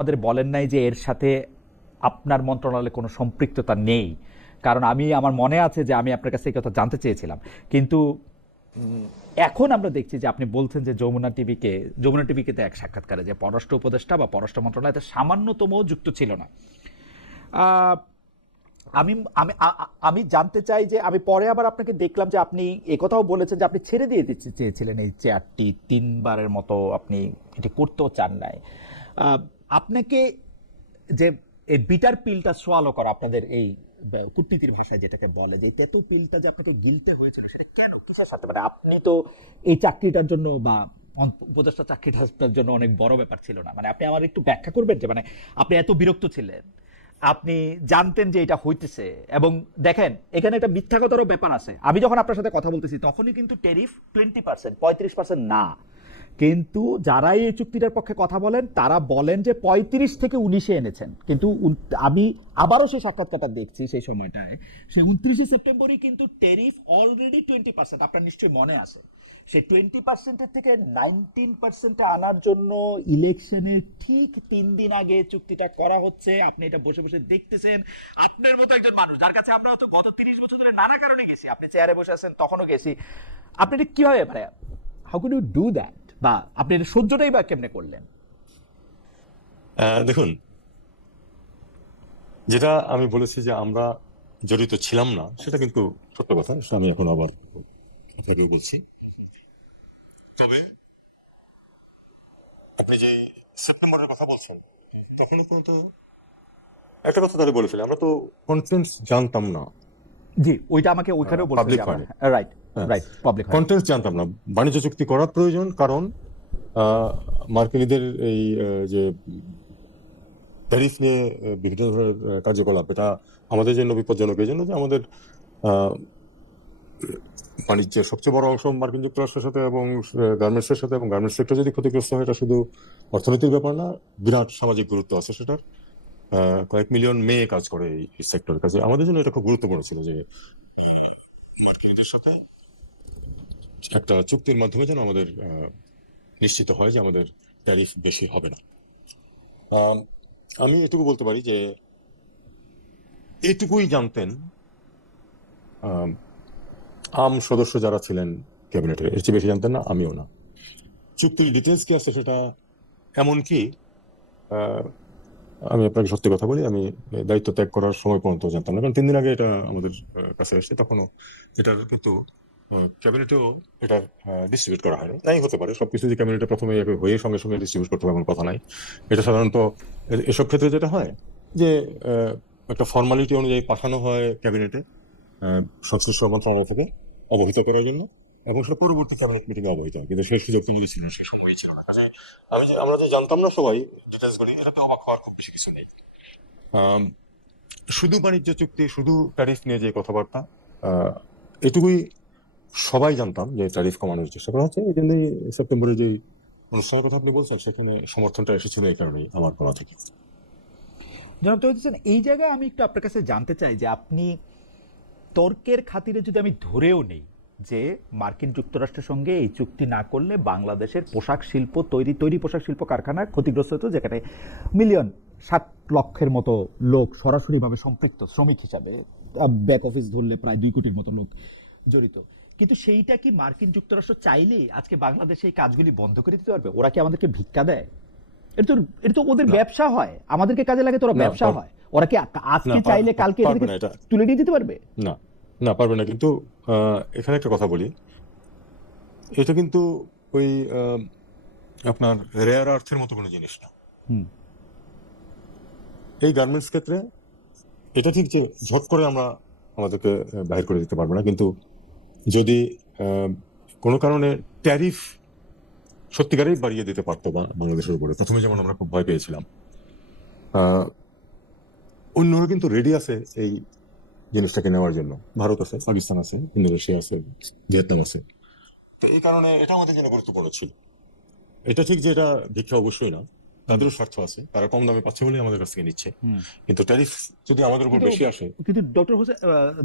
আমাদের বলেন নাই যে এর সাথে আপনার মন্ত্রণালয়ে কোনো সম্পৃক্ততা নেই, কারণ আমার মনে আছে যে আমি আপনার কাছে এই কথা জানতে চেয়েছিলাম। কিন্তু এখন আমরা দেখছি যে আপনি বলছেন যে যমুনা টিভিকে এক সাক্ষাৎকারে যে পররাষ্ট্র উপদেষ্টা বা পররাষ্ট্র মন্ত্রণালয় সামান্যতম যুক্ত ছিল না। আহ, আমি আমি আমি জানতে চাই যে আমি পরে আবার আপনাকে দেখলাম যে আপনি একথাও বলেছেন যে আপনি ছেড়ে দিয়ে দিতে চেয়েছিলেন এই চেয়ারটি, তিনবারের মতো আপনি এটি করতেও চান নাই। আহ, আপনাকে যে এই বিটার পিলটা সোয়ালো করা, আপনাদের এই কূটনীতির ভাষায় যেটাকে বলে, যে তেতো পিলটা যে আপনাকে গিলতে হয়েছিল, সেটা কেন, কিসের সাথে? মানে আপনি তো এই চাকরিটার জন্য বা উপদেষ্টা চাকরিটার জন্য অনেক বড় ব্যাপার ছিল না? মানে আপনি আমার একটু ব্যাখ্যা করবেন যে মানে আপনি এত বিরক্ত ছিলেন, আপনি জানতেন যে এটা হইতেছে, এবং দেখেন এখানে একটা মিথ্যা কথারও ব্যাপার আছে। আমি যখন আপনার সাথে কথা বলতেছি তখনই কিন্তু ট্যারিফ 20%, 35% না। কিন্তু যারাই এই চুক্তিটার পক্ষে কথা বলেন তারা বলেন যে 35 থেকে 19-এ এনেছেন। কিন্তু আমি আবারও সেই সাক্ষাৎকারটা দেখছি, সেই সময়টায় সে 29 সেপ্টেম্বরই কিন্তু ট্যারিফ অলরেডি 20%, আপনার নিশ্চয়ই মনে আছে। সে 20%-এর থেকে 19%-এ আনার জন্য ইলেকশনের ঠিক 3 দিন আগে চুক্তিটা করা হচ্ছে। আপনি এটা বসে বসে দেখতেছেন, আপনার মতো একজন মানুষ যার কাছে আমরা হয়তো গত 30 বছর ধরে নানা কারণে গেছি, আপনি চেয়ারে বসে আছেন তখনও গেছি, আপনি এটা কিভাবে, মানে how could you do that, বা আপনি এটা সহ্যটাই বা কেমনে করলেন? দেখুন, যেটা আমি বলেছি যে আমরা জড়িত ছিলাম না, সেটা কিন্তু সত্য কথা। সেটা আমি এখন আবার কথা দিয়ে বলছি। তবে আপনি যে সেপ্টেম্বরের কথা বলছেন, তখনও কিন্তু একটা কথা তাহলে বলে ফেলি, আমরা তো কন্টেন্টস জানতাম না। জি, ওইটা আমাকে ওইখানেও বলছেন পাবলিক যে আমরা, হয়নি। রাইট, হ্যাঁ, রাইট, পাবলিক হয়। কন্টেন্টস জানতাম না। বাণিজ্য চুক্তি করা প্রয়োজন, কারণ মার্কিনীদের এই যে ট্যারিফ নিয়ে বিভিন্ন ধরনের কার্যকলাপ, এটা আমাদের জন্য বিপজ্জনক। এই জন্য যে আমাদের আহ, বাণিজ্যের সবচেয়ে বড় অংশ মার্কিন যুক্তরাষ্ট্রের সাথে এবং গার্মেন্টসের সাথে, এবং গার্মেন্টস সেক্টর যদি ক্ষতিগ্রস্ত হয়, এটা শুধু অর্থনীতির ব্যাপার না, বিরাট সামাজিক গুরুত্ব আছে সেটার। কয়েক মিলিয়ন মেয়ে কাজ করে এই সেক্টরের কাছে। আমাদের জন্য এটা খুব গুরুত্বপূর্ণ ছিল যে মার্কিনীদের সাথে একটা চুক্তির মাধ্যমে যেন আমাদের নিশ্চিত হয় যে আমাদের ট্যারিফ বেশি হবে না। আহ, আমি এটুকু বলতে পারি যে এটুকুই জানতেন আম সদস্য যারা ছিলেন ক্যাবিনেটে, এর চেয়ে বেশি জানতেন না, আমিও না। চুক্তির ডিটেলস কি আছে সেটা, এমনকি আহ, আমি আপনাকে সত্যি কথা বলি, আমি দায়িত্ব ত্যাগ করার সময় পর্যন্ত জানতাম না, কারণ 3 দিন আগে এটা আমাদের কাছে আসছে। তখনও এটার কিন্তু ক্যাবিনেটেও এটা ডিস্ট্রিবিউট করা হয়নি। তাই হতে পারে সবকিছু যে ক্যাবিনেটে প্রথমে হয়ে সঙ্গে সঙ্গে ডিস্ট্রিবিউট করতে হবে এমন কথা নাই। এটা সাধারণত এসব ক্ষেত্রে যেটা হয় যে একটা ফর্মালিটি অনুযায়ী পাঠানো হয় ক্যাবিনেটে সংশ্লিষ্ট মন্ত্রণালয় থেকে অবহিত করার জন্য, এবং সেটা পরবর্তী ক্যাবিনেট মিটিং এ অবহিত হয়। কিন্তু সেই সুযোগ কিন্তু ছিল না, সেই সময় ছিল না। কাজে আমরা যে জানতাম না সবাই ডিটেলস করি, এটাতে অবাক হওয়ার খুব বেশি কিছু নেই। আম, শুধু বাণিজ্য চুক্তি, শুধু ট্যারিফ নিয়ে যে কথাবার্তা, আহ, এটুকুই সবাই জানতাম যে ট্যারিফ কমানোর চেষ্টা করা হচ্ছে। এই জন্যই সেপ্টেম্বরে যে অনুষ্ঠানের কথা আপনি বলছেন, সেখানে সমর্থনটা এসেছিল এই কারণেই আমার করা থেকে। জনাব তৌহিদ হোসেন, এই জায়গায় আমি একটু আপনার কাছে জানতে চাই যে আপনি তর্কের খাতিরে যদি আমি ধরেও নেই যে মার্কিন যুক্তরাষ্ট্রের সঙ্গে এই চুক্তি না করলে বাংলাদেশের পোশাক শিল্প, তৈরি পোশাক শিল্প কারখানা ক্ষতিগ্রস্ত হতো, যেখানে 7 লক্ষের মতো লোক সরাসরিভাবে সম্পৃক্ত শ্রমিক হিসাবে, ব্যাক অফিস ধরলে প্রায় 2 কোটির মতো লোক জড়িত। কিন্তু সেইটা কি মার্কিন যুক্তরাষ্ট্র চাইলেই আজকে বাংলাদেশে এই কাজগুলি বন্ধ করে দিতে পারবে? ওরা কি আমাদেরকে ভিক্ষা দেয়? এটা তো ওদের না, ব্যবসা হয়, আমাদেরকে কাজে লাগে তো ওরা না, ব্যবসা হয়। ওরা কি না, আজকে চাইলে কালকে এটা পারবে থেকে না এটা। তুলে নিয়ে যেতে পারবে? না, না, পারবে না। কিন্তু এখানে একটা কথা বলি, এটা কিন্তু ওই আপনার রেয়ার আর্থের মতো কোনো জিনিস না। হুম। এই গার্মেন্টস ক্ষেত্রে এটা ঠিক যে ঝট করে আমরা আমাদেরকে বাহির করে দিতে পারবো না, কিন্তু যদি আহ, কোনো কারণে ট্যারিফ সত্যিকারেই বাড়িয়ে দিতে পারতো বাংলাদেশের উপরে, প্রথমে যেমন আমরা খুব ভয় পেয়েছিলাম, আহ, অন্যরা কিন্তু রেডি আছে এই জিনিসটাকে নেওয়ার জন্য। ভারত আছে, পাকিস্তান আছে, ইন্দোনেশিয়া আছে, ভিয়েতনাম আছে। তো এই কারণে এটা আমাদের জন্য গুরুত্বপূর্ণ ছিল। এটা ঠিক যে এটা ভিক্ষা অবশ্যই না, তাদেরও স্বার্থ আছে, তারা কম দামে পাচ্ছে বলেই আমাদের কাছ থেকে নিচ্ছে। কিন্তু ট্যারিফ যদি আমাদের উপর কিন্তু বেশি আসে, কিন্তু ডক্টর হোসেন,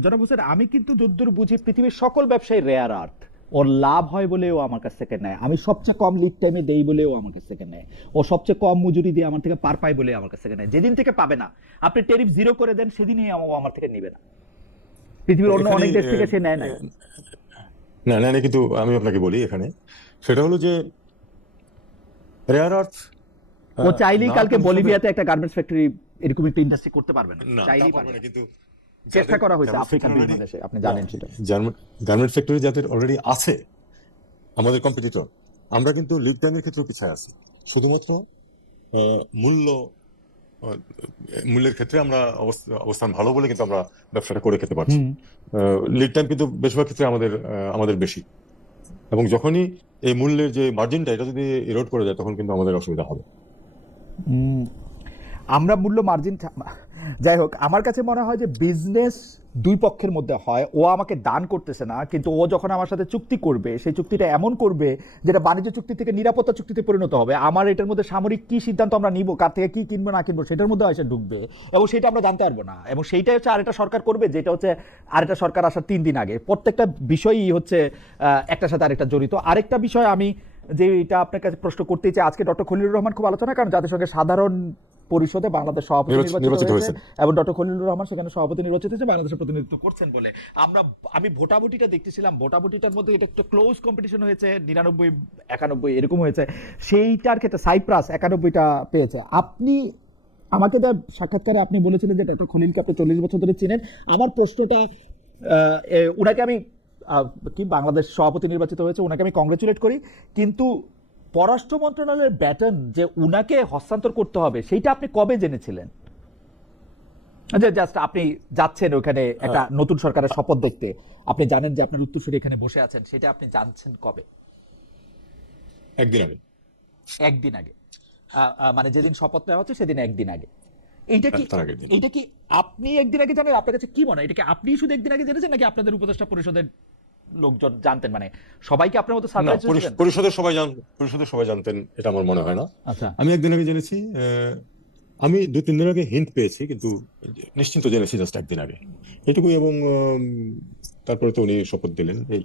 জনাব হোসেন, আমি কিন্তু যদ্দূর বুঝি পৃথিবীর সকল ব্যবসায়ী রেয়ার আর্থ, ওর লাভ হয় বলে ও আমার কাছ থেকে নেয়, আমি সবচেয়ে কম লিড টাইমে দেই বলে ও আমার কাছ থেকে নেয়, ও সবচেয়ে কম মজুরি দিয়ে আমার থেকে পার পায় বলে আমার কাছ থেকে নেয়। যেদিন থেকে পাবে না, আপনি ট্যারিফ জিরো করে দেন, সেদিনই ও আমার থেকে নিবে না। পৃথিবীর অন্য এখানে অনেক দেশ থেকে সে নেয় নাই। না না না, কিন্তু আমি আপনাকে বলি এখানে, সেটা হলো যে রেয়ার আর্থ ও চাইলেই না কালকে কোন হিসাবে বলিভিয়াতে একটা গার্মেন্টস ফ্যাক্টরি, এরকম একটা ইন্ডাস্ট্রি করতে পারবে না, না, তা চাইলেই পারবে পারবে না, না। কিন্তু চেষ্টা যাদের করা হয়েছে গার্মেন্টস আফ্রিকার ফ্যাক্টরি বিভিন্ন অলরেডি, দেশে, আপনি জানেন সেটা। গার্মেন্ট ফ্যাক্টরি যাদের অলরেডি আছে, আমাদের কম্পিটিটর, আমরা কিন্তু লিড টাইমের ক্ষেত্রে পিছায় আছি। শুধুমাত্র মূল্য আহ, মূল্যের ক্ষেত্রে আমরা অবস্থান ভালো বলে কিন্তু আমরা ব্যবসাটা করে খেতে পারছি। হুম। লিড টাইম কিন্তু বেশিরভাগ ক্ষেত্রে আমাদের বেশি, এবং যখনই এই মূল্যের যে মার্জিনটা এটা যদি ইরোড করে যায় তখন কিন্তু আমাদের অসুবিধা হবে। উম, আমরা মূল্য মার্জিন, যাই হোক, আমার কাছে মনে হয় যে বিজনেস দুই পক্ষের মধ্যে হয়। ও আমাকে দান করতেছে না, কিন্তু ও যখন আমার সাথে চুক্তি করবে, সেই চুক্তিটা এমন করবে যেটা বাণিজ্য চুক্তি থেকে নিরাপত্তা চুক্তিতে পরিণত হবে। আমার এটার মধ্যে সামরিক কি সিদ্ধান্ত আমরা নিব, কার থেকে কি কিনবো না কিনবো, সেটার মধ্যে এসে ঢুকবে, এবং সেটা আমরা জানতে পারবো না। এবং সেইটাই হচ্ছে আরেকটা সরকার করবে, যেটা হচ্ছে আরেকটা সরকার আসার 3 দিন আগে। প্রত্যেকটা বিষয়ই হচ্ছে একটার সাথে আরেকটা জড়িত। আরেকটা বিষয় আমি যে এটা আপনার কাছে প্রশ্ন করতেই চাই, আজকে ডক্টর খলিলুর রহমান খুব আলোচনা, কারণ জাতিসংঘের সাধারণ পরিষদে বাংলাদেশ সভাপতি নির্বাচিত নির্বাচিত হয়েছে, হয়েছে। এবং ডক্টর খলিলুর রহমান সেখানে সভাপতি নির্বাচিত হয়েছে, বাংলাদেশের প্রতিনিধিত্ব করছেন বলে আমি ভোটাভুটিটা দেখতেছিলাম। ভোটাভুটিটার মধ্যে এটা একটু ক্লোজ কম্পিটিশন হয়েছে, 99-91 এরকম হয়েছে। সেইটার ক্ষেত্রে সাইপ্রাস 91টা পেয়েছে। আপনি আমাকে দেওয়া সাক্ষাৎকারে আপনি বলেছিলেন যে ডক্টর খলিলকে আপনি 40 বছর ধরে চিনেন। আমার প্রশ্নটা, ওনাকে আমি কি বাংলাদেশ সভাপতি নির্বাচিত হয়েছে, ওনাকে আমি কংগ্রেচুলেট করি, কিন্তু পররাষ্ট্র মন্ত্রণালয়ের ব্যাটন যে উনাকে হস্তান্তর করতে হবে, সেইটা আপনি কবে জেনেছিলেন? যে জাস্ট আপনি যাচ্ছেন ওখানে একটা নতুন সরকারের শপথ দেখতে, আপনি জানেন যে আপনার উত্তরসূরি এখানে বসে আছেন, সেটা আপনি জানছেন কবে? একদিন আগে। একদিন আগে? মানে যেদিন শপথ নেওয়া হচ্ছে সেদিন একদিন আগে? এইটা কি, তার আগের দিন। এইটা কি আপনি একদিন আগে জানেন? আপনার কাছে কি মনে হয়, এটা কি আপনি শুধু একদিন আগে জেনেছেন, নাকি আপনাদের উপদেষ্টা পরিষদের লোকজন জানতেন? মানে সবাইকে আপনার মতো না, সারপ্রাইজ হয়েছিলেন? পরিষদের সবাই জানতেন এটা আমার মনে হয় না। আচ্ছা। আমি একদিন আগে জেনেছি, আমি 2-3 দিন আগে হিন্ট পেয়েছি, কিন্তু নিশ্চিন্ত জেনেছি জাস্ট একদিন আগে, এটুকুই। এবং তারপরে তো উনি শপথ দিলেন, এই।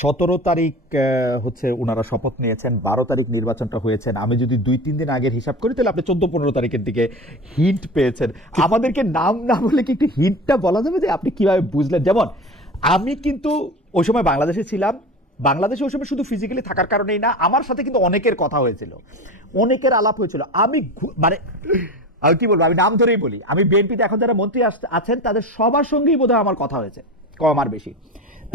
17 তারিখ হচ্ছে ওনারা শপথ নিয়েছেন, 12 তারিখ নির্বাচনটা হয়েছেন। আমি যদি 2-3 দিন আগের হিসাব করি, তাহলে আপনি 14-15 তারিখের দিকে হিন্ট পেয়েছেন। আমাদেরকে নাম না বলে কি একটু হিন্টটা বলা যাবে যে আপনি কিভাবে বুঝলেন? যেমন আমি কিন্তু ওই সময় বাংলাদেশে ছিলাম। বাংলাদেশে ওই সময় শুধু ফিজিক্যালি থাকার কারণেই না, আমার সাথে কিন্তু অনেকের কথা হয়েছিল, অনেকের আলাপ হয়েছিল। আমি মানে আমি কি বলবো, আমি নাম ধরেই বলি, আমি বিএনপিতে এখন যারা মন্ত্রী আছেন তাদের সবার সঙ্গেই বোধহয় আমার কথা হয়েছে, কম আর বেশি।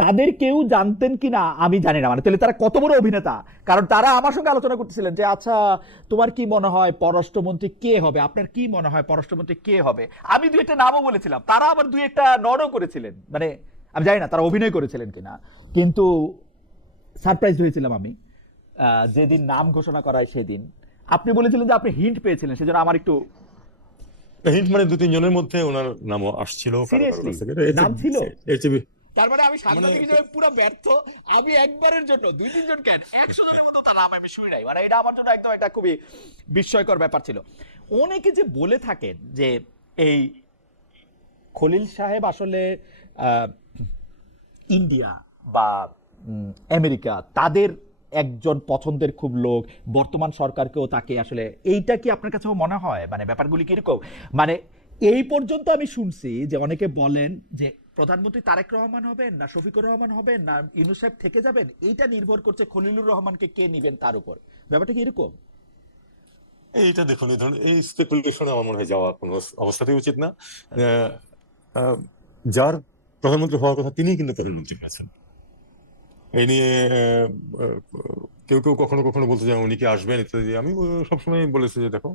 তাদের কেউ জানতেন কি না আমি জানি না, মানে তাহলে তারা কত বড় অভিনেতা, কারণ তারা আমার সঙ্গে আলোচনা করতেছিলেন যে আচ্ছা তোমার কি মনে হয় পররাষ্ট্রমন্ত্রী কে হবে, আপনার কি মনে হয় পররাষ্ট্রমন্ত্রী কে হবে। আমি 2-1টা নামও বলেছিলাম, তারা আবার 2-1টা নড়ও করেছিলেন, মানে আমি জানি না তারা অভিনয় করেছিলেন কিনা, কিন্তু সারপ্রাইজ হয়েছিলাম আমি যেদিন নাম ঘোষণা করা হয় সেদিন। আপনি বলেছিলেন যে আপনি হিন্ট পেয়েছিলেন, সেজন্য আমার একটু হিন্ট মানে 2-3 জনের মধ্যে ওনার নামও আসছিল কারো কারো সিরিয়াসলি কাছ থেকে। নাম ছিল। এর চেয়ে তার মানে আমি মানে সাংবাদিক হিসেবে পুরো ব্যর্থ। আমি একবারের জন্য 2-3 জন কেন 100 জনের মতো তার নাম আমি শুনি নাই, মানে এটা আমার জন্য একদম একটা খুবই বিস্ময়কর ব্যাপার ছিল। অনেকে যে বলে থাকেন যে এই খলিল সাহেব আসলে আহ, ইন্ডিয়া বা আমেরিকা তাদের একজন পছন্দের খুব লোক, বর্তমান সরকারকেও তাকে আসলে, এইটা কি আপনার কাছেও মনে হয়, মানে ব্যাপারগুলি কিরকম? মানে এই পর্যন্ত আমি শুনছি যে অনেকে বলেন যে প্রধানমন্ত্রী তারেক রহমান হবেন না শফিকুর রহমান হবেন না ইউনূস সাহেব থেকে যাবেন, এইটা নির্ভর করছে খলিলুর রহমানকে কে নিবেন তার উপর। ব্যাপারটা কি এরকম? এইটা দেখুন, এই ধরনের এই স্পেকুলেশনে আমার মনে হয় যাওয়া কোনো অবস্থাতেই উচিত না। আহ, আহ, যার প্রধানমন্ত্রী হওয়ার কথা তিনিই কিন্তু প্রধানমন্ত্রী হয়েছেন। এই নিয়ে আহ, কেউ কেউ কখনো কখনো বলতে যে উনি কি আসবেন ইত্যাদি। আমি সবসময় বলেছি যে দেখো,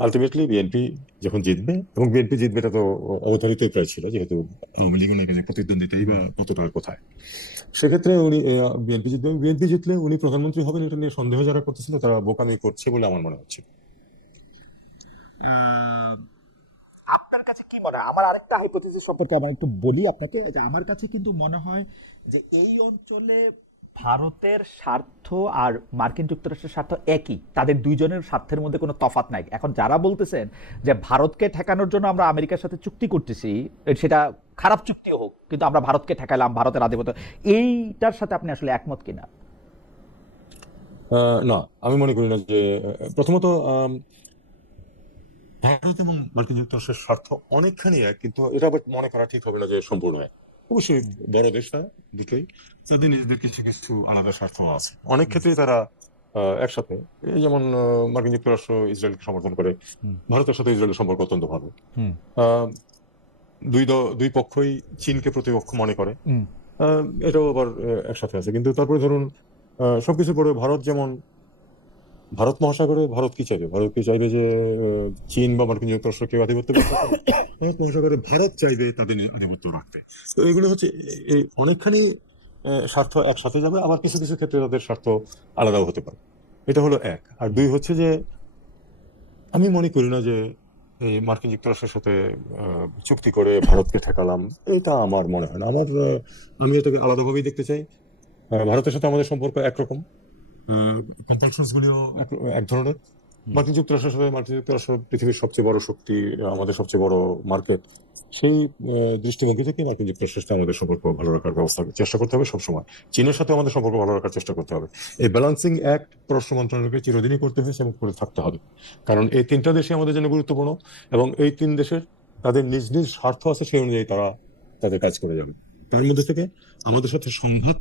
আলটিমেটলি বিএনপি যখন জিতবে, এবং বিএনপি জিতবে এটা তো অবধারিতই প্রায় ছিল, যেহেতু আওয়ামী লীগ ওনার কাছে প্রতিদ্বন্দ্বিতাই বা কতটা কোথায়। সেক্ষেত্রে উনি বিএনপি জিতবে, বিএনপি জিতলে উনি প্রধানমন্ত্রী হবেন, এটা নিয়ে সন্দেহ যারা করতেছিল তারা বোকামি করছে বলে আমার মনে হচ্ছে। আপনার কাছে কি মনে হয়? আমার আরেকটা হাইপোথিসিস সম্পর্কে আমার একটু বলি আপনাকে, যে আমার কাছে কিন্তু মনে হয় যে এই অঞ্চলে ভারতের স্বার্থ আর মার্কিন যুক্তরাষ্ট্রের স্বার্থ একই, তাদের দুইজনের স্বার্থের মধ্যে কোনো তফাৎ নাই। এখন যারা বলতেছেন যে ভারতকে ঠেকানোর জন্য আমরা আমেরিকার সাথে চুক্তি করতেছি, সেটা খারাপ চুক্তিও হোক কিন্তু আমরা ভারতকে ঠেকাইলাম, ভারতের আধিপত্য, এইটার সাথে আপনি আসলে একমত কিনা? না, আমি মনে করি না যে প্রথমত ভারত এবং মার্কিন যুক্তরাষ্ট্রের স্বার্থ অনেকখানি এক, কিন্তু এটা আবার মনে করা ঠিক হবে না যে সম্পূর্ণ এক। অবশ্যই বড় দেশ না দুটোই, তাদের নিজেদের কিছু কিছু আলাদা স্বার্থ আছে। অনেক ক্ষেত্রেই তারা একসাথে, এই যেমন মার্কিন যুক্তরাষ্ট্র ইসরায়েলকে সমর্থন করে, ভারতের সাথে ইসরায়েলের সম্পর্ক অত্যন্ত ভালো। আহ, দুই পক্ষই চীনকে প্রতিপক্ষ মনে করে, এটাও আবার একসাথে আছে। কিন্তু তারপরে ধরুন সবকিছু পরে ভারত মহাসাগরে ভারত কি চাইবে? ভারত কি চাইবে যে চীন বা মার্কিন যুক্তরাষ্ট্র কেউ আধিপত্য বিস্তার করবে? ভারত মহাসাগরে ভারত চাইবে তাদের আধিপত্য রাখতে। তো এগুলো হচ্ছে অনেকখানি স্বার্থ একসাথে যাবে, আবার কিছু কিছু ক্ষেত্রে তাদের স্বার্থ আলাদাও হতে পারে। এটা হলো এক। আর দুই হচ্ছে যে আমি মনে করি না যে এই মার্কিন যুক্তরাষ্ট্রের সাথে চুক্তি করে ভারতকে ঠেকালাম, এটা আমার মনে হয় না। আমি এটাকে আলাদাভাবেই দেখতে চাই। ভারতের সাথে আমাদের সম্পর্ক একরকম, কম্পালশনস গুলিও এক ধরনের। মার্কিন যুক্তরাষ্ট্র পৃথিবীর সবচেয়ে বড় শক্তি, আমাদের সবচেয়ে বড় মার্কেট। সেই দৃষ্টিভঙ্গি থেকে মার্কিন যুক্তরাষ্ট্রের সাথে আমাদের সম্পর্ক ভালো রাখার চেষ্টা করতে হবে সবসময়। চীনের সাথে আমাদের সম্পর্ক ভালো রাখার চেষ্টা করতে হবে। এই ব্যালান্সিং অ্যাক্ট পররাষ্ট্র মন্ত্রণালয়কে চিরদিনই করতে হয়েছে এবং করে থাকতে হবে, কারণ এই তিনটা দেশই আমাদের জন্য গুরুত্বপূর্ণ এবং এই তিন দেশের তাদের নিজ নিজ স্বার্থ আছে, সেই অনুযায়ী তারা তাদের কাজ করে যাবে। তার মধ্যে থেকে আমাদের সাথে সংঘাত